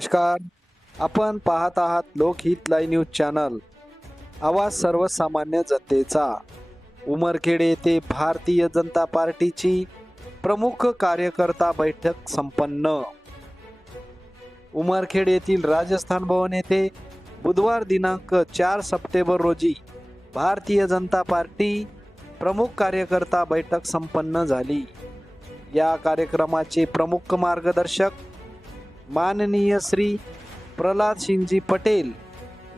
नमस्कार. आपण पाहत आहात लोकहित लाईव्ह न्यूज चॅनल. आवाज सर्वसामान्य जनतेचा. उमरखेड येथे भारतीय जनता पार्टीची प्रमुख कार्यकर्ता बैठक संपन्न. उमरखेड येथील राजस्थान भवन येथे बुधवार दिनांक 4 सप्टेंबर रोजी भारतीय जनता पार्टी प्रमुख कार्यकर्ता बैठक संपन्न झाली. या कार्यक्रमाचे प्रमुख मार्गदर्शक माननीय श्री प्रल्हाद सिंहजी पटेल,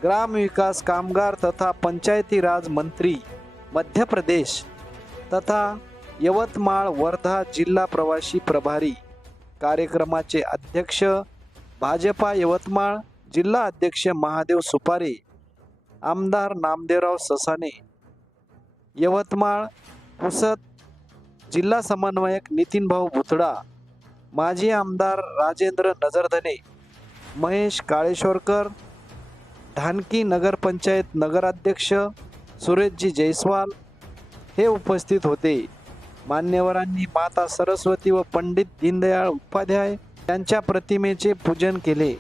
ग्राम विकास, कामगार तथा पंचायती राज मंत्री मध्य प्रदेश तथा यवतमाळ वर्धा जिल्हा प्रवासी प्रभारी. कार्यक्रमाचे अध्यक्ष भाजपा यवतमाळ जिल्हा अध्यक्ष महादेव सुपारे, आमदार नामदेवराव ससाने, यवतमाळ पुसद जिल्हा समन्वयक नितीन भाऊ भुतडा, माजी आमदार राजेंद्र नजरधने, महेश काळेश्वरकर, धानकी नगरपंचायत नगराध्यक्ष सुरेशजी जयस्वाल हे उपस्थित होते. मान्यवरांनी माता सरस्वती व पंडित दीनदयाळ उपाध्याय यांच्या प्रतिमेचे पूजन केले.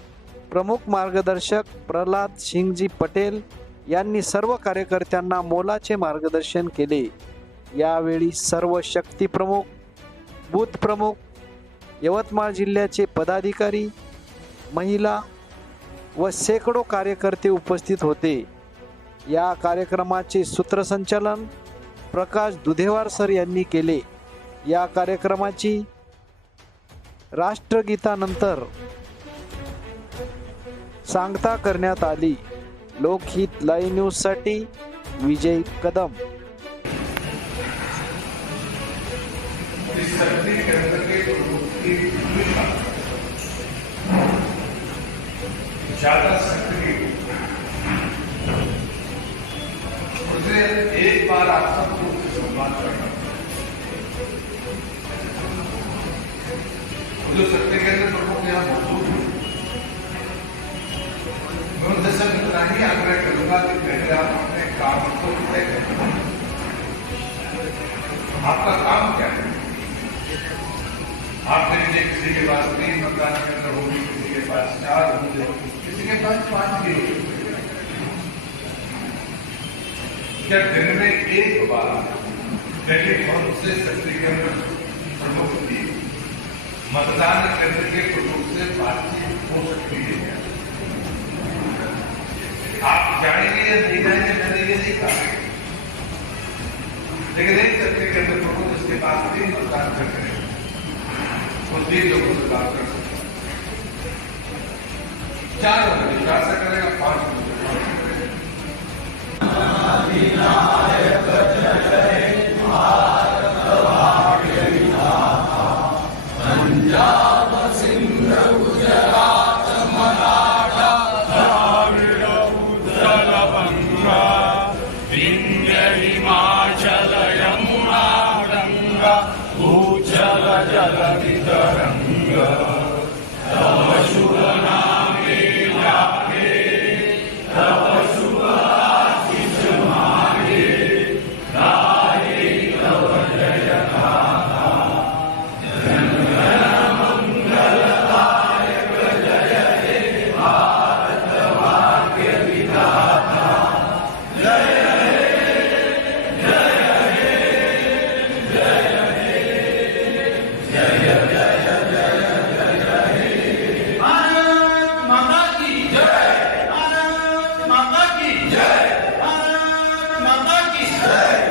प्रमुख मार्गदर्शक प्रल्हाद सिंहजी पटेल यांनी सर्व कार्यकर्त्यांना मोलाचे मार्गदर्शन केले. यावेळी सर्व शक्ती प्रमुख, बूथ प्रमुख, यवतमाळ जिल्ह्याचे पदाधिकारी, महिला व शेकडो कार्यकर्ते उपस्थित होते. या कार्यक्रमाचे सूत्रसंचालन प्रकाश दुधेवार सर यांनी केले. या कार्यक्रमाची राष्ट्रगीतानंतर सांगता करण्यात आली. लोकहित लाईव्ह न्यूज साठी विजय कदम. ज्यादा सक्रिय मुझे एक बार आप सबको सम्मान करना, जो सत्य के अंदर प्रमुख यहाँ मौजूद है, मैं उनसे सब इतना ही आग्रह करूंगा कि पहले आप अपने काम को तय करें. आपका काम क्या है? आप देखिए, किसी के पास 3 मतदान केंद्र होगी, किसी के पास 4 होंगे, किसी के पास 5 भी होंगे. क्या दिन में एक बार टेलीफोन से शक्ति केंद्र प्रमुख की मतदान केंद्र के प्रमुख से बातचीत हो सकती है? आप जाएंगे या नहीं जाएंगे, मैंने ये नहीं कहा, लेकिन एक शक्ति केंद्र प्रमुख इसके पास 3 मतदान करते हैं, वो 3 लोगों से बात कर सकते हैं. 4 होंगे, 4 से करेगा, 5 होंगे. पंजाब सिंध गुजरात मराठा द्राविड उत्कल बंगा विंध्य हिमाचल यमुना गंगा भूजल जल वितरंग तव शुभ नाम